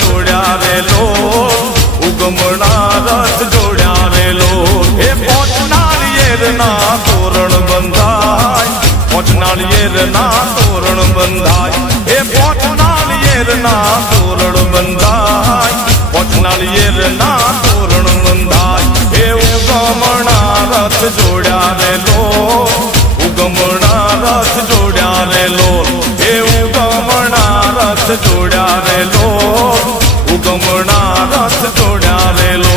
જોડ્યા રેલો ઉગમણા રથ જોડ્યા રેલો એ પોચનાળિયેરના તોરણ બંધાય પોચનાળિયેરના તોરણ બંધાય એ પોચનાળિયેરના તોરણ બંધાય પોચનાળિયેરના તોરણ બંધાય એ ઉગમણા રથ જોડ્યા રેલો ઉગમણા રથ જોડ્યા રેલો એ ઉગમણા રથ જોડ્યા રેલો ઉગમણા રથ જોડ્યા રેલો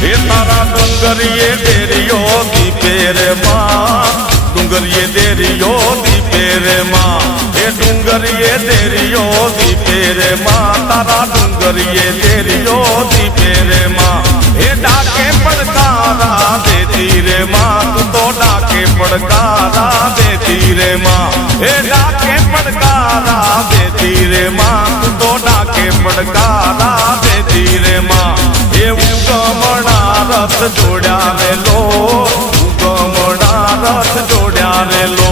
એ તારા ડુંગરીએ દેરીઓ દીપે રે માં ડુંગરીએ દેરીઓ દીપે રે માં એ ડુંગરીએ દેરીઓ દીપે રે માં તારા ડુંગરીએ દેરીઓ દીપે રે માં એ ડાકે પડકારા દેતી રે માં તું તો ડાકે પડકારા દેતી રે માં એ ડાકે પડકારા દેતી રે માં તું તો ડાકે પડકારા દેતી રે માં એ ઉગમણા રથ જોડ્યા રેલો ઉગમણા રથ જોડ્યા રેલો